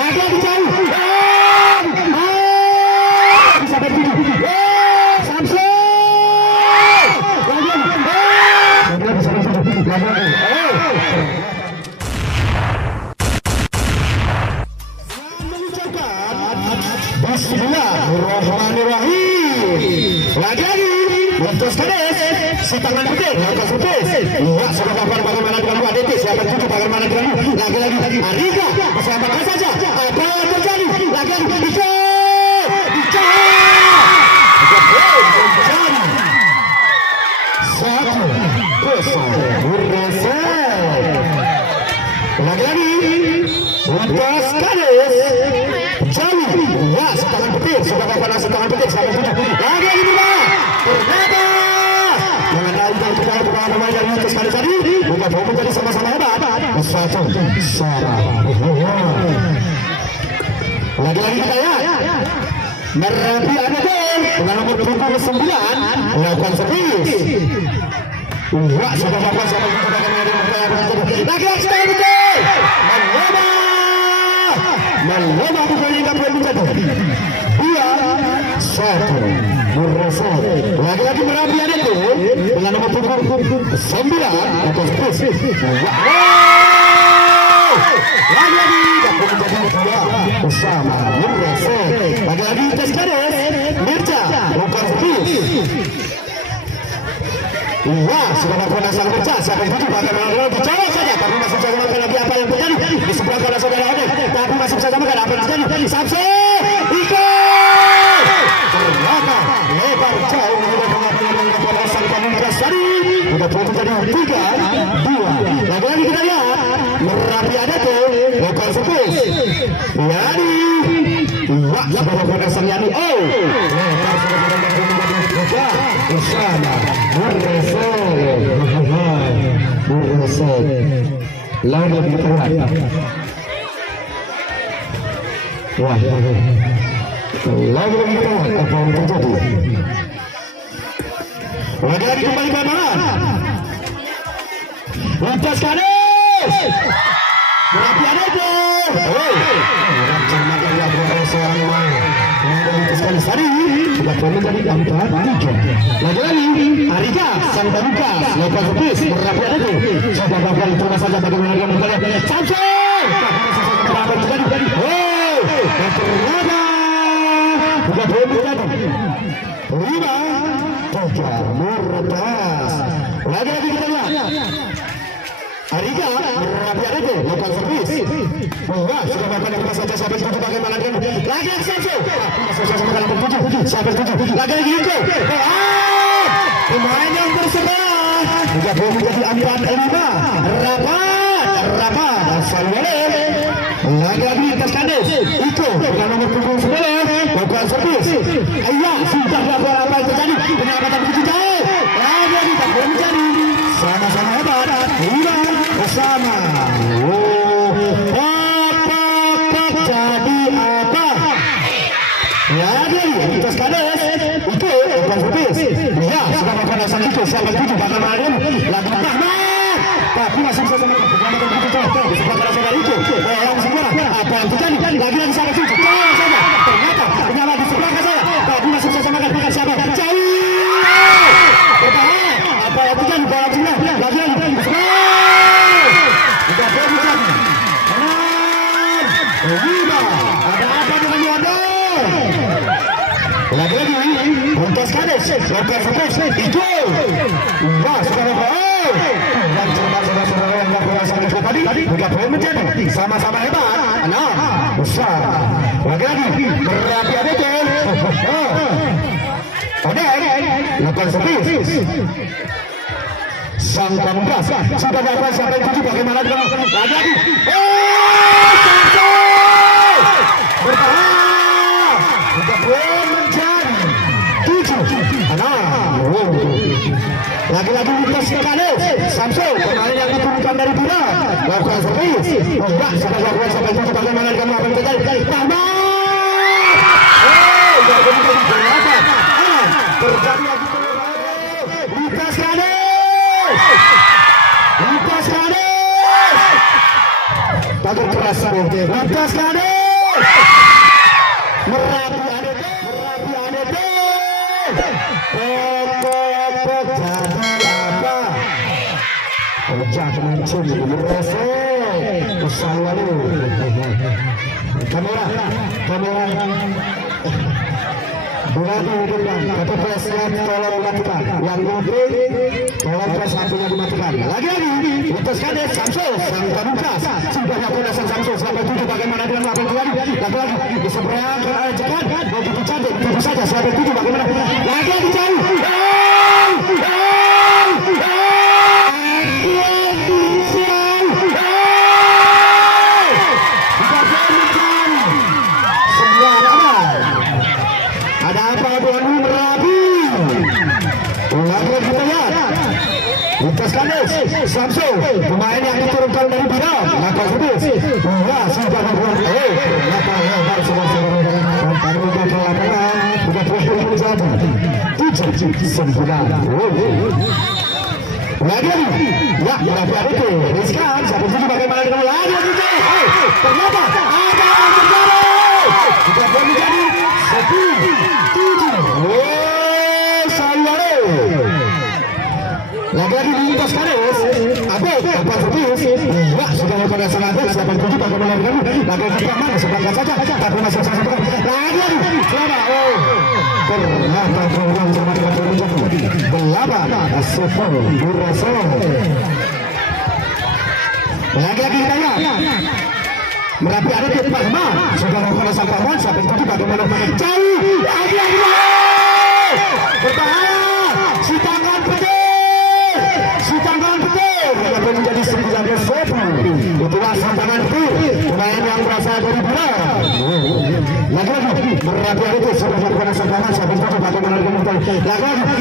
lagi jauh. Bisa bertujuh. Samsul. Bismillahirrahmanirrahim. Lagi-lagi Lantas Kares, si tangan putih, lantas putih. Ya, sudah kabar bagaimana dengan ADT, siapa tujuh bagaimana dengan lagi-lagi Arika, persahabatan saja. Apa yang terjadi? Lagi-lagi Ika. Satu, kosong, Murresel. Lagi-lagi Lantas Kares. Jauh, ya, setangan putih, sudah kabar setangan putih, siapa tujuh. Lagi-lagi juga. Ternyata mengenai untuk pemain yang atas kali tadi bukan fokus jadi sama-sama hebat. Satu Sarah lagi-lagi kita ya Merapi ada gol dengan nomor 29 melakukan servis. Wah, sudah bapak siapa yang sudah lagi-lagi sekali betul mencoba bukan yang dapat menjadi 2-1 Murresel. Lagi-lagi Merapi ada itu dengan nomor 9 atau spesies. Lagi-lagi dapat menjadi 2 bersama Murresel. Lagi-lagi tes garis Mirza bukan spesies. Wah, sudah melakukan asal Mirza. Siapa yang tujuh bahkan mengalami bicara saja, tapi masih bisa makan lagi apa yang terjadi di sebelah kanan saudara Ode. Tapi masih bisa makan apa yang terjadi. Samsul ikut. Ternyata lebar jauh menghadap sang pamungkas tadi. Udah foto jadi 3-2. Lagi-lagi kita lihat Merapi ada tuh lokal sepus Yani. Wah, sudah melakukan asal Yani. Oh, lebar sudah bersama Murresel. Lalu di tengah. Wah, lalu di tengah apa yang terjadi? Lagi-lagi kembali ke mana? Lantas Kares. Merapi ada itu. Sekali sudah menjadi 4-3. Lagi-lagi Arika sang Baruka lepas sepis Merapi ada itu. Coba bapak terima saja bagaimana dia mengkali Samsul. Terlambat terjadi. Dan ternyata sudah menjadi 5-3 Murtas. Lagi-lagi kita lihat Arika Merapi ada itu lepas sepis. Wah, sudah bapak terima saja siapa itu bagaimana dia lagi-lagi Samsul. Siapa tujuh? Lagi-lagi Yuko. Pemain yang bersebelah juga boleh menjadi 4-5. Rapat asal boleh. Lagi-lagi tes kandis Iko dengan nomor 9 bukan servis. Ayah sudah melakukan apa yang terjadi penyelamatan begitu jauh. Lagi-lagi tak boleh menjadi sama-sama hebat 5 bersama. Jadi apa? Lagi tes kandis itu bukan servis. Ya, sudah melakukan asal itu siapa tujuh bahkan malam lagi Rahmat. Tapi masih bisa sama penyelamatan begitu jauh di sebelah kanan saudara itu. Yang semua apa yang terjadi? Lagi-lagi salah tujuh. Jauh saja. Ternyata penyala di sebelah kanan saya. Tapi masih bisa sama makan siapa? Jauh. Bertahan. Apa yang terjadi? Bola jumlah. Lagi-lagi. Sudah berbicara. Lima. Ada apa dengan Yodo? Lagi-lagi Lantas Kares lokal fokus itu. Wah, sekarang dan saudara-saudara yang melakukan asal itu tadi juga boleh menjadi sama-sama hebat. Besar. Lagi-lagi Merapi ada betul. Lokal fokus sang pamungkas sudah dapat siapa yang tujuh bagaimana dengan lagi-lagi. Bertahan. Juga boleh menjadi 7-6. Lagi-lagi Lukas Kares Samsul pemain yang diturunkan dari Bina lokal servis. Wah, sudah lakukan sampai tujuh bagaimana dengan apa yang terjadi. Rahmat. Terjadi lagi Lukas Kares. Lukas Kares. Tagar keras Lukas Kares. Merapi ADT. Pokok jadi apa? Jangan curi merasa. Selalu kamera berani hidupan kata presiden tolong matikan yang ngobrol tolong presiden dimatikan lagi lintas kades Samsul sang Tabukas sudah melakukan Samsul sampai 7 bagaimana dengan lapor lagi di seberang cekan begitu cantik tentu saja sampai 7 bagaimana lagi jauh lintas kades Samsul pemain yang diturunkan dari Bina maka sebis wah sudah membuat ternyata lebar saudara-saudara tanpa ke lapangan bukan terus terjadi 7-9 lagi ya berarti ada itu riskan satu sini bagaimana dengan lagi ternyata ada yang terjadi sudah menjadi 10-7 lagi lintas kades apa sebis ya sudah pada sangat siapa tujuh bagaimana dengan lagi kita mana sebelah saja tapi masih sama lagi coba ternyata program sama dengan menjadi belaba asal durasol lagi kita ya Merapi ada di tempat sudah melakukan sampah sampai tujuh bagaimana jauh lagi berbahaya si tangan putih menjadi 9-10 itulah tantangan pemain yang berasal dari Bina lagi Merapi itu sudah melakukan sampah sampai tujuh bagaimana lagi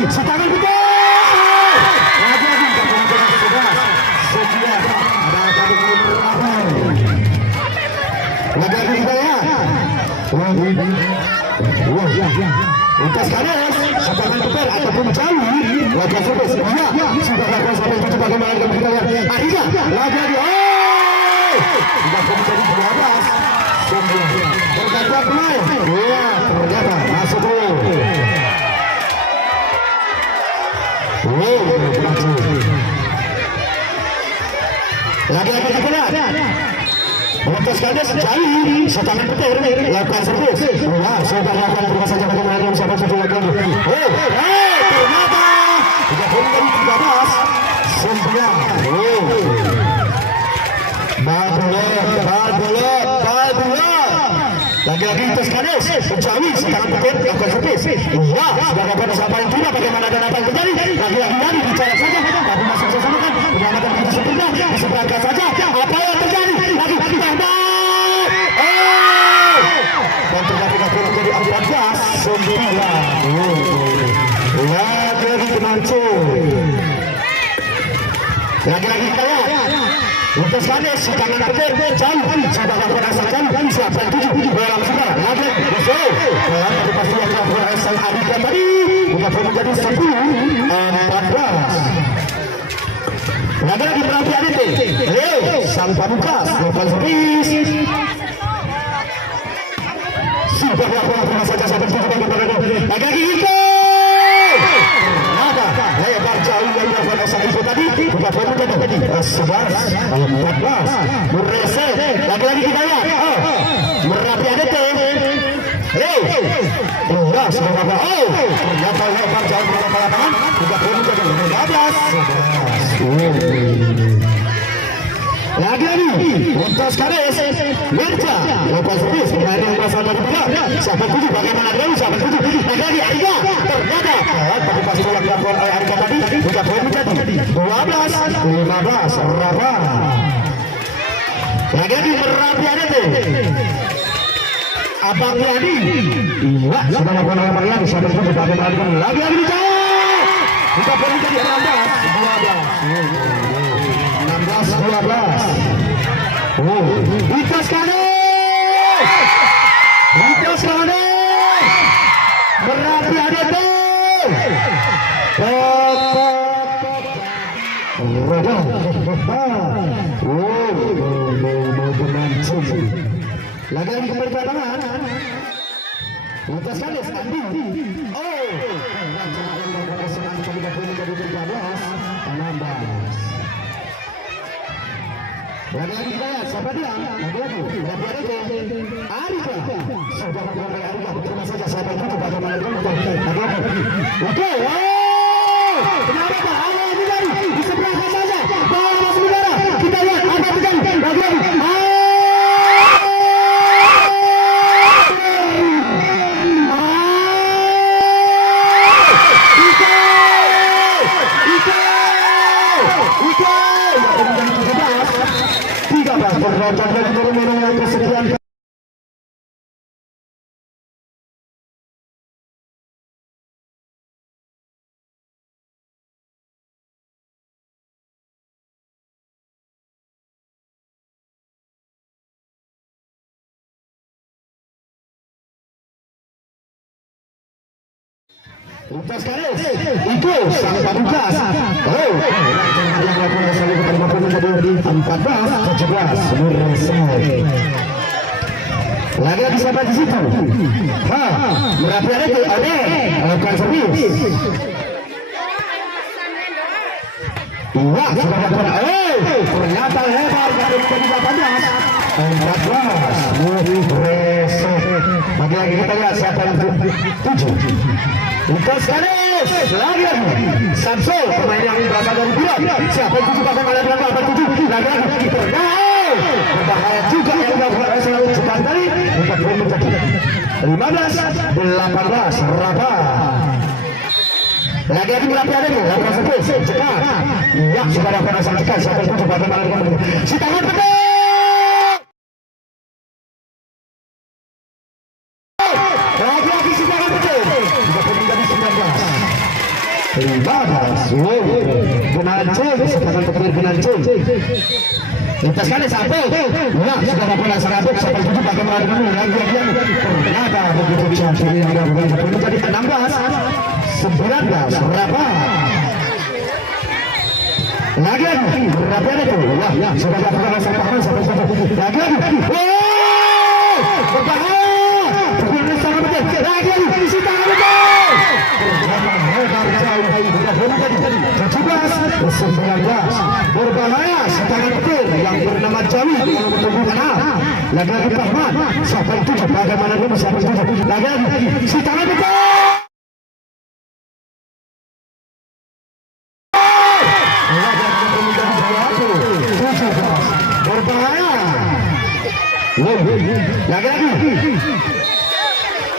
si tangan putih lagi lagi kita ya lintas kades sepanjang betul ataupun jauh wajah sebes ya sudah lakukan sampai tujuh bagaimana dengan kita ya akhirnya lagi tidak menjadi 12 bergantian pemain ya ternyata masuk lagi kita lihat lintas kades jauh setangan petir lakukan servis wah sudah lakukan terima saja bagaimana dengan siapa satu lagi ternyata tidak boleh dari 13 lagi-lagi lintas kades jauh setangan petir lakukan servis wah sudah lakukan siapa yang tidak bagaimana dan apa yang terjadi lagi-lagi bicara saja tapi masih bersama kan menyamakan begitu sempurna diseberangkan saja apa yang terjadi lagi dan terjadi menjadi 14-9 lagi dimancing lagi-lagi kita lintas kades tangan petir jauh sudah lakukan asal jauh siapa yang tujuh dalam sebelah lagi betul dalam tadi pasti yang lakukan asal Adika tadi sudah menjadi 10-14 lagi Merapi ADT sang Pamukas lepas servis sudah lakukan saja sampai tujuh lagi itu ternyata lebar jauh yang dilakukan asal itu tadi sudah menjadi 11-14 Murese lagi kita ya Merapi ADT ternyata lebar jauh melakukan lapangan sudah menjadi 15-11 lagi lintas kades Mirja lepas servis pemain yang berasal dari Bina sampai tujuh bagaimana dengan sampai tujuh lagi Arika ternyata tapi pasti dilakukan oleh Arika tadi sudah poin menjadi 12-15 Rafa lagi Merapi ADT Abang Yadi iya sudah lakukan oleh Yadi sampai tujuh bagaimana dengan lagi jauh sudah poin menjadi 16-12 lintas kades Merapi ADT Lagi-lagi kembali ke lapangan. Lintas Ganes, Andi. Oh, rancangan menjadi 13, 16. Lagi-lagi kita lihat siapa dia? Lagi-lagi Arika. Sudah melakukan Arika. Terima saja siapa itu bagaimana lagi-lagi. Oke, kenapa Pak? Ayo Bidari di sebelah saja. Bawa masuk udara. Kita lihat apa terjadi. Lagi-lagi. Berlatar dari turun yang kesekian. Lintas Ganes itu sang padukas. Oh, yang melakukan selalu kepada menjadi 14-17 selesai. Lagi-lagi siapa di situ? Merapi ada itu, melakukan servis. Wah, sudah dapat. Ternyata lebar dari 18. 14 reset. Lagi-lagi kita lihat siapa yang 7. Lintas Ganes lagi-lagi Samsul, pemain yang berasal dari Biron. Siapa yang 7 bahkan ada dengan 87. Lagi-lagi berbahaya juga yang dilakukan selalu cepat tadi. Untuk menjadi 15-18 Raba. Lagi-lagi Merapi ada nih, lakukan servis cepat. Ya, sudah lakukan sangat cepat. Siapa yang 7 bahkan ada dengan si tangan penuh. Lagi-lagi si tangan penuh. Sudah menjadi 19. Benance, sekarang terakhir Benance. Lintas Ganes sampai. Nah, sudah lakukan serabut sampai 7 bagaimana dengan lagi-lagi ternyata begitu cantik yang dilakukan menjadi 16-19 berapa? Lagi-lagi berapa itu? Wah, sudah lakukan sampai 7 lagi-lagi. Berbahaya. Lagi-lagi si tangan betul. 17-19 berbahaya setangan petir yang bernama Jawi yang bertumbuh kanan. Lagi-lagi Rahman siapa itu bagaimana dia siapa itu lagi-lagi si tangan betul. Berbahaya lagi-lagi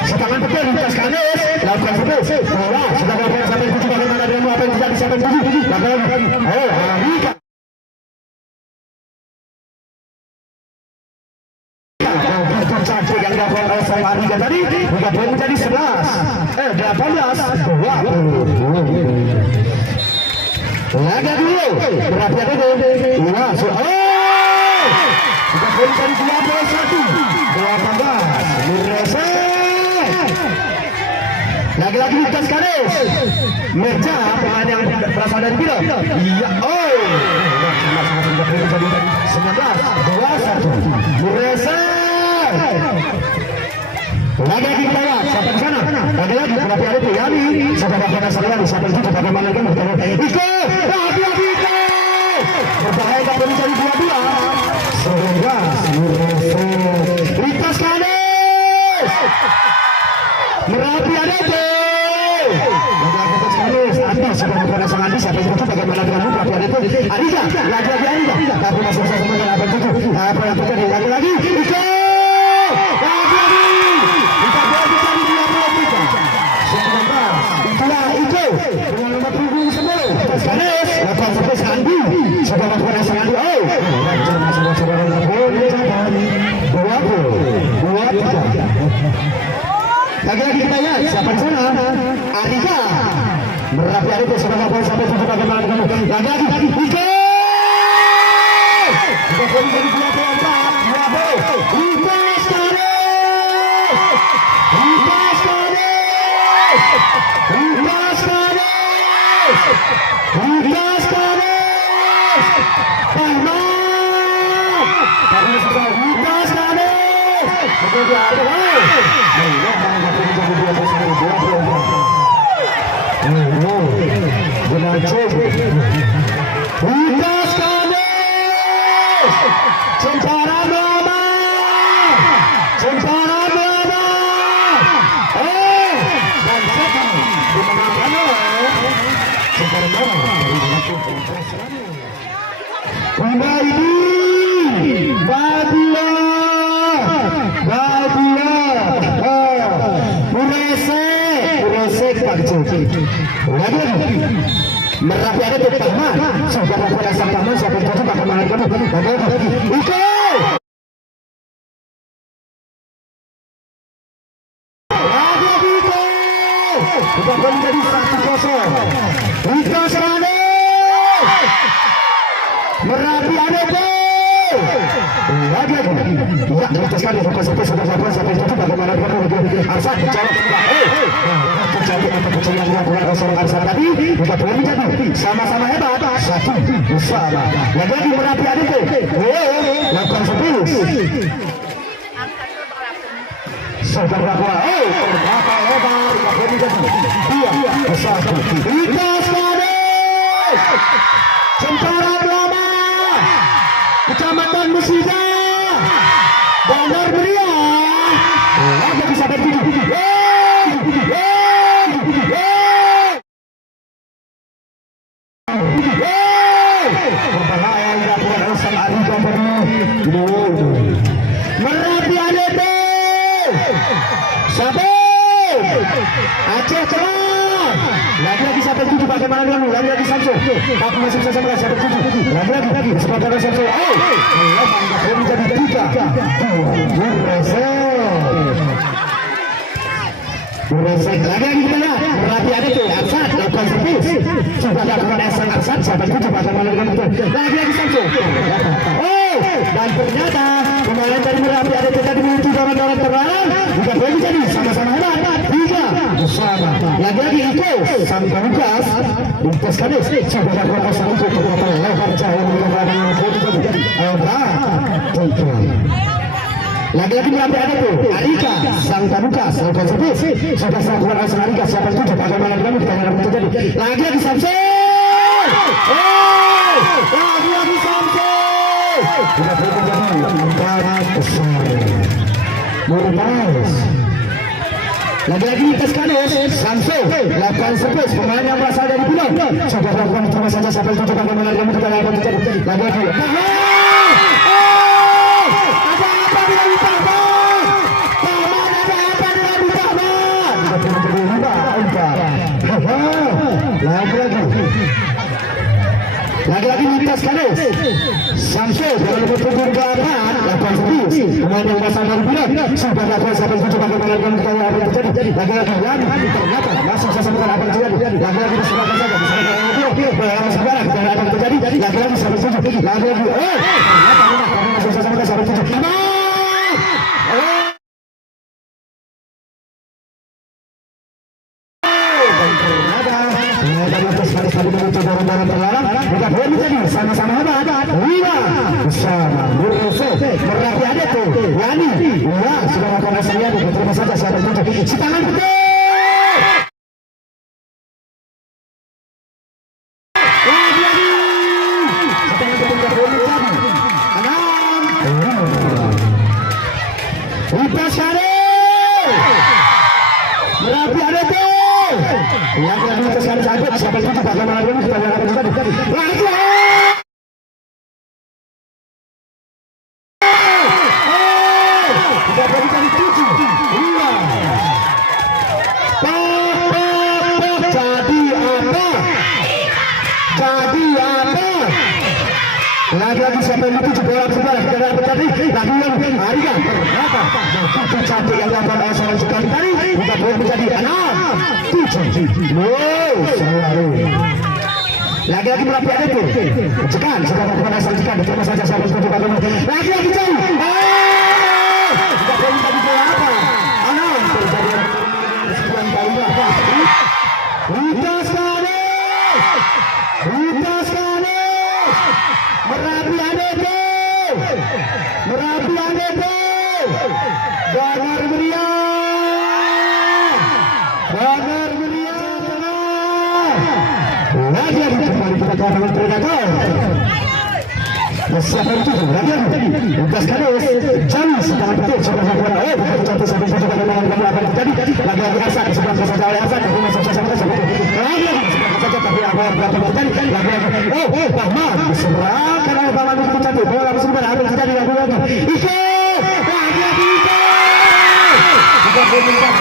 setangan petir Lintas Ganes lakukan servis. Sudah lakukan sampai 7 bagaimana dengan apa yang tidak sampai 7 lagi-lagi. Arika cantik yang dilakukan oleh sang Arika tadi juga boleh menjadi 18-20. Laga dulu berapa dulu? Sudah boleh menjadi 21-18 lagi-lagi Lintas Ganes Merja pemain yang berasal dari Biron. Iya, 19-21 Muresan. Lagi-lagi kita lihat siapa di sana. Lagi-lagi berapa ada itu Yani. Siapa pada sekali siapa itu bagaimana kan? Iko, lagi-lagi Iko. Berbahaya tak boleh jadi 22. 19 Muresan. Lintas Ganes Merapi ada itu. Lintas Ganes Anda sudah kepada sang Andi siapa itu bagaimana dengan Merapi ada itu. Arika lagi-lagi Arika tapi masih bisa semuanya apa itu apa yang terjadi lagi-lagi Iko lagi-lagi kita boleh bisa di 23 19 itulah Iko dengan nomor punggung 10 Lintas Ganes lakukan servis Andi sudah kepada sang Andi. Masih saudara 23 lagi-lagi kita lihat siapa di sana. Arika Merapi Arika sudah lakukan sampai 7 bagaimana dengan lagi-lagi Iko sudah boleh jadi 24 Lintas Ganes Lintas Ganes Lintas Ganes Lintas Ganes Lintas Ganes Merapi ada tuh Paman, sudah pada sang Paman siapa yang cocok akan mengalahkan Iko. Sudah menjadi 1-0. Iko Serane. Merapi ada tuh. Lagi. Ya, dilepaskan di fokus sampai cocok akan mengalahkan Arsan jawab tidak. Terjadi apa kecelakaan yang dilakukan seorang Arsan tadi? Bukan terjadi. Sama-sama hebat. Satu bersama. Lagi Merapi ada tuh. Lakukan 10. Saudara ternyata hebat. Dia bersatu. Iko Serane. Cempara Lama. Kecamatan Musida. Bandar Beria. Lagi bisa bertujuh. Berbahaya dilakukan Hasan Arika Merapi Adete. Sabar. Aceh Celah. Lagi sampai 7 bagaimana dulu? Lagi Samsul. Tapi masih bisa sampai 7. Lagi kesempatan Samsul. Menjadi 3. Beresek lagi kita lihat. Merapi ada tuh Arsad lakukan servis. Sudah lakukan Arsad sampai 7 bagaimana dengan itu. Lagi Samsul. Dan ternyata pemain dari Merapi ada tadi menuju dorong terlarang. Bukan boleh jadi sama-sama hebat. 3 bersama. Lagi Iko sampai Lukas. Lukas Kadis sudah lakukan Arsad untuk kekuatan lebar jauh menggunakan lagi Merapi ada tuh Arika sang Tanukas lakukan servis. Sudah lakukan Arsad Arika siapa yang tujuh bagaimana dengan kita yang terjadi. Lagi Samsul. Lagi Samsul. Sudah terjadi antara besar Murbaus. Lagi Lukas Kadis Samsul lakukan servis. Pemain yang berasal dari Pulau sudah lakukan terima saja siapa yang tujuh bagaimana dengan kita yang terjadi. Lagi lagi Lukas Kadis Samsul dalam bertujuan ke lapangan lakukan servis. Pemain yang berasal dari Pulau sudah lakukan sampai 7 bagaimana dengan kita yang terjadi. Lagi ternyata masih bisa sampai apa yang terjadi. Lagi diserahkan saja diserahkan yang sekarang kita akan terjadi. Lagi sampai 7. Lagi ternyata masih bisa sampai 7. Sama-sama hebat. 5 bersama Merapi ada tuh Yani. Wah, sudah lakukan rasanya. Terima saja siapa yang tujuh. Si tangan betul. Lukas Kadis Merapi ada tuh. Yang Lukas Kadis angkut siapa yang tujuh bagaimana dulu kita lihat terjadi. Lagi lagi siapa yang itu bola sebelah kita dapat tadi lagi yang Arika ternyata begitu cantik yang dilakukan oleh seorang sekali tadi bukan boleh menjadi 6 7. Selalu lagi Merapi ada tuh cekan sudah melakukan asal cekan terima saja siapa yang itu lagi jauh tidak boleh menjadi bola apa terjadi sekian kali Lukas Kadis Merapi ada tuh. benar meriah, benar meriah, lagi kembali kita ke lapangan Predator. Siapa itu? Lagi Lukas Kadus jauh setelah betul sudah melakukan cantik sampai saja bagaimana akan terjadi lagi rasa sebelah saja oleh Hasan tapi masih sama saja lagi saja tapi apa yang akan terjadi lagi Rahman diserahkan oleh Rahman itu cantik bola sebentar apa yang terjadi lagi Iko lagi Iko kita berbincang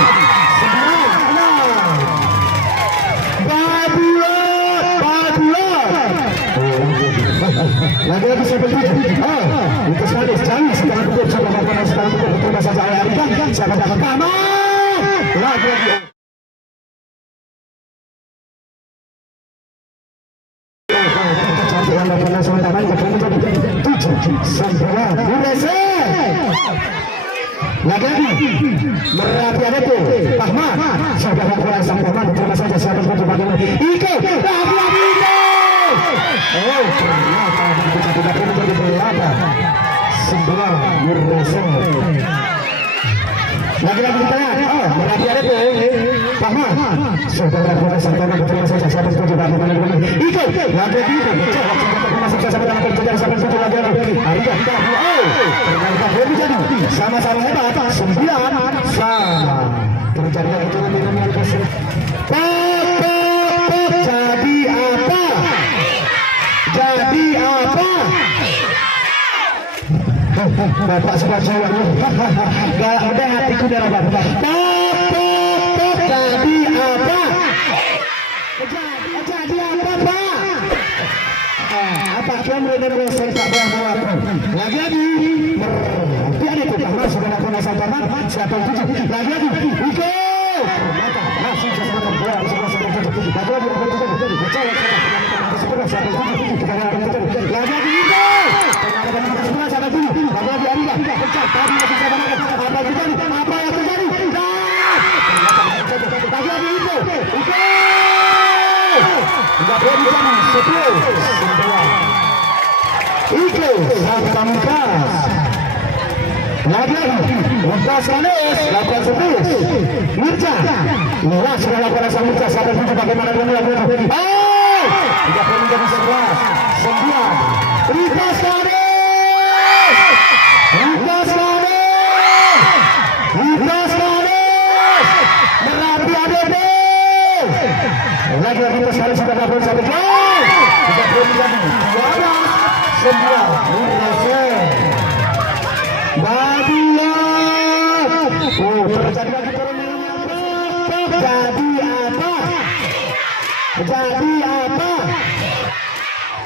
lagi seperti itu. Itu sekali jangan sekarang betul sama apa sekarang betul betul saja oleh Arikan siapa dapat pertama. Lagi. Lagi Merapi ada tu Rahman sudah berkurang sang Rahman terima saja siapa betul bagaimana Iko lagi oh ternyata kita tidak perlu menjadi berapa sembilan Murresa lagi-lagi kita lihat Merapi ada tu Rahman sudah berkurang sang Rahman terima saja siapa betul bagaimana Iko lagi masih sama dalam perjalanan sampai satu lagi Arika kita ternyata boleh jadi sama-sama hebat 9 sama terjadi itu dengan kesel jadi apa Bapak sebab jawab gak ada hatiku darah bapak jadi apa jadi apa Pak apa kamu dan saya tak bawa lagi dia ada pertama sudah nak kena sampai siapa yang tujuh lagi Iko masih sama bola sebelah lagi Iko Pamungkas lagi Lukas Kadus 8-11 Mirza Wah sudah lakukan asal Mirza sampai tujuh bagaimana dia melakukan tidak perlu menjadi 11 9 Lukas Kadus Merapi ADB lagi Lukas Kadus sudah lakukan sampai jauh tidak perlu menjadi 12 Murresa Badulah terjadi lagi jadi apa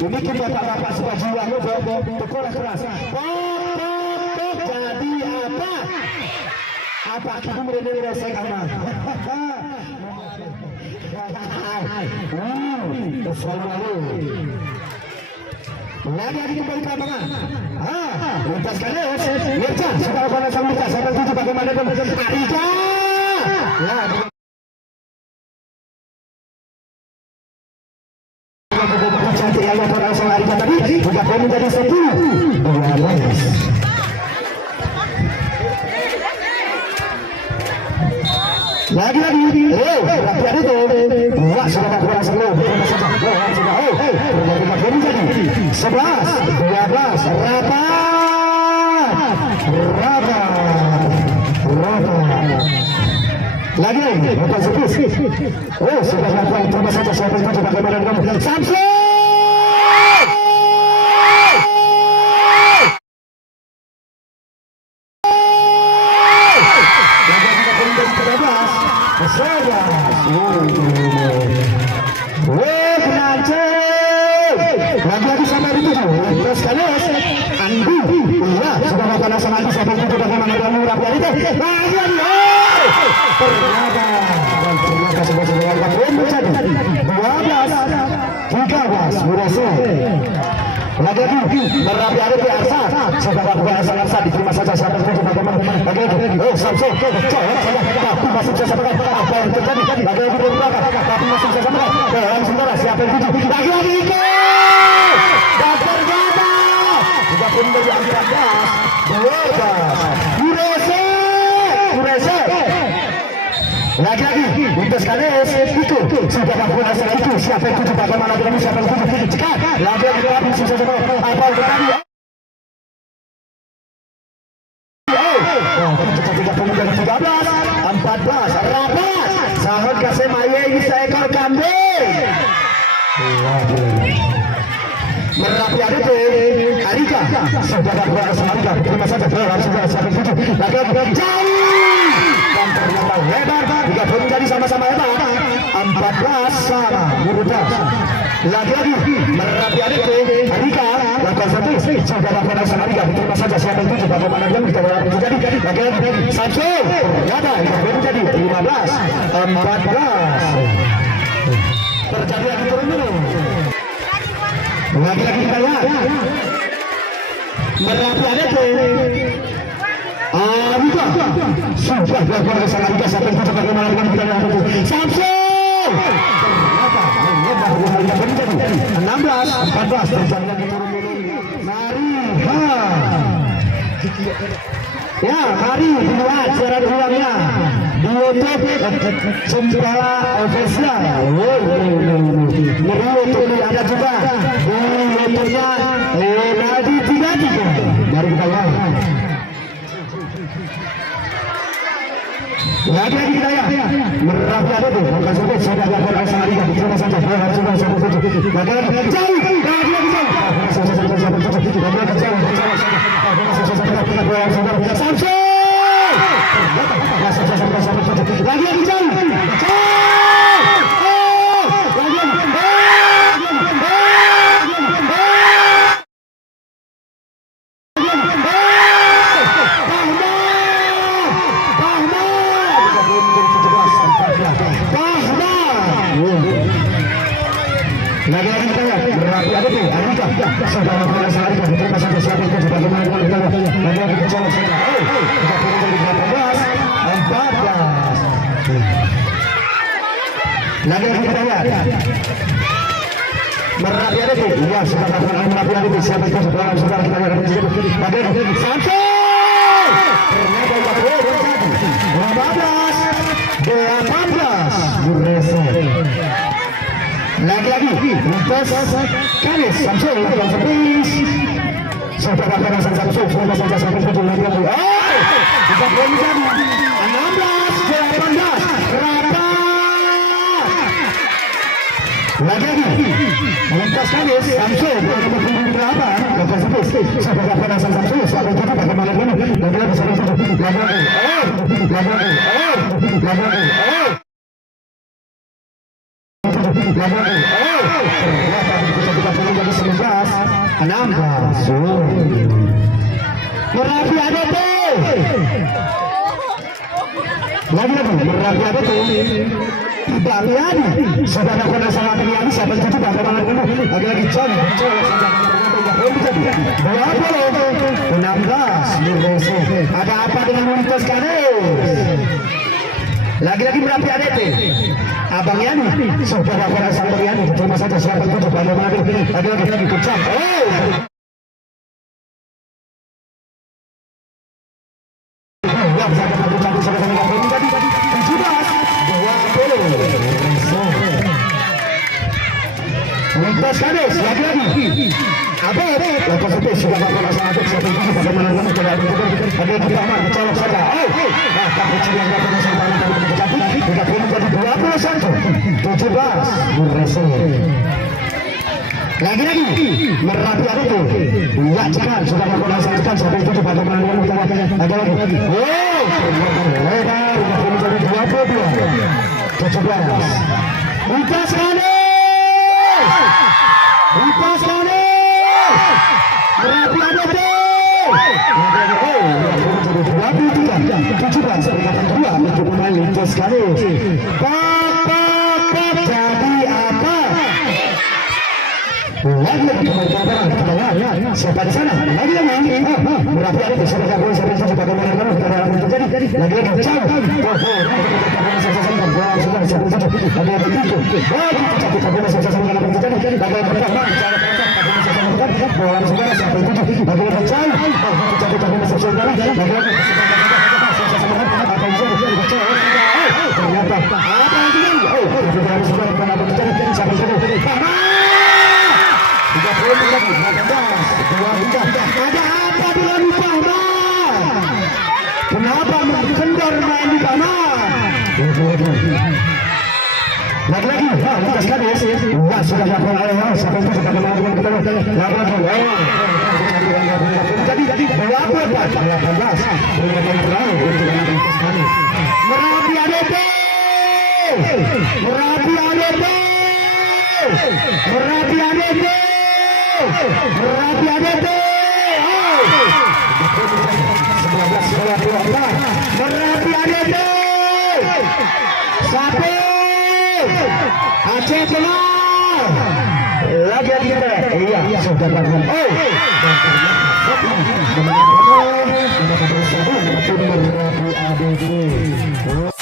ini kita bapak sudah jiwa tekolah keras jadi apa kita mereka saya kamu selalu lagi kembali ke lapangan Lukas Kadus Mirza sudah pada sang Mirza sampai tujuh bagaimana Arika cantik yang lakukan asal Arika tadi sudah boleh menjadi 10 lagi tapi ada tu buat sudah tak kurang selalu bukan saja sudah menjadi 11 12 lagi bukan sepuluh sudah lakukan terima saja siapa yang coba bagaimana kamu Samsul lagi sama itu terus Kadus Andi sudah makan asal Andi siapa itu bagaimana kamu rapi itu lagi ternyata sebuah menjadi 12 13 Murresa lagi Merapi ada di Arsa sudah lakukan asal diterima saja siapa itu bagaimana lagi Samsul tapi masih bisa sampaikan apa yang terjadi lagi berbelakang tapi masih bisa sampaikan sementara siapa yang tujuh lagi Iko dan ternyata sudah pun menjadi 14 12 Murresa Kurese. Lagi-lagi lintas Kades itu sudah melakukan hasil itu. Siapa yang tujuh bagaimana dengan siapa yang tujuh cekat. Lagi-lagi tapi susah apa itu tadi. Rapat sahut kasih maya ini seekor kambing Merapi ada tuh Arika sudah dapat Arika terima saja sudah siapa tujuh lagi jauh dan ternyata lebar juga pun jadi sama-sama hebat 14 sama Murutas lagi-lagi Merapi ada tuh Arika lakukan satu sudah dapat Arika terima saja siapa tujuh bagaimana yang kita terjadi lagi-lagi Samsul ternyata itu jadi 15 14 terjadi lagi turun dulu lagi-lagi kita lihat Merapi ada tuh Arika sudah dilakukan kesalahan Arika sampai itu bagaimana dengan kita lihat itu Samsul ternyata menyebar Arika menjadi 16 14 terjadi lagi turun dulu ya mari dilihat siaran ulangnya di YouTube Cempala Official YouTube ada juga di YouTube-nya Nadi Tigati dari kita ya lagi-lagi kita ya Merapi ada tuh bukan sampai sudah dilakukan oleh Arika terima saja sudah lagi-lagi jauh lagi-lagi lagi-lagi kita lihat Merapi ada tuh Arika sudah melakukan Arika terima saja siapa itu bagaimana kita lagi-lagi kita coba kita turun dari 14 lagi-lagi kita lihat Merapi ada tuh iya sudah melakukan Merapi ada tuh siapa itu sudah kita lihat lagi-lagi Samsul ternyata kita turun 15 Gurese lagi-lagi lintas Kalis Samsul lakukan servis sudah lakukan Samsul sudah saja sampai tujuh lagi kita belum 16 18 Rapat lagi-lagi lintas Kalis Samsul nomor 28 lakukan servis sudah lakukan Samsul sudah tujuh bagaimana ini lagi-lagi Samsul lagi-lagi Merapi ada tuh lagi-lagi Merapi ada tuh tidak lihat sudah lakukan sama Triani siapa itu bagaimana lagi-lagi John 16 ada apa dengan Unitas Kanis lagi-lagi Merapi ada tuh Abang Yani sudah lakukan sama Yani terima saja siapa itu bagaimana lagi-lagi kecap Lintas Kades lagi-lagi Abed lakukan servis sudah lakukan sama siapa itu bagaimana ada kita aman kecolok saja tapi yang lakukan sama tidak perlu menjadi 21 17 Gurese lagi-lagi Merapi ada tuh ya cekan sudah lakukan sama cekan siapa itu bagaimana ada lagi lebar tidak perlu menjadi 22 17 Lintas Merapi ada tuh Lintas Kanis jadi apa lagi siapa di sana lagi Merapi ada tuh siapa bagaimana terjadi lagi kendor main di kanan. Lagi-lagi, kita sekali ya. Wah, sudah lakukan oleh siapa itu sudah melakukan betul. Lakukan. Jadi 18. Merapi ADP. Merapi ADP. Merapi ADP. Merapi ADP. 11 Merapi ADP. Satu. Aceh keluar. Lagi kita. Iya, sudah bangun. Merapi ADP.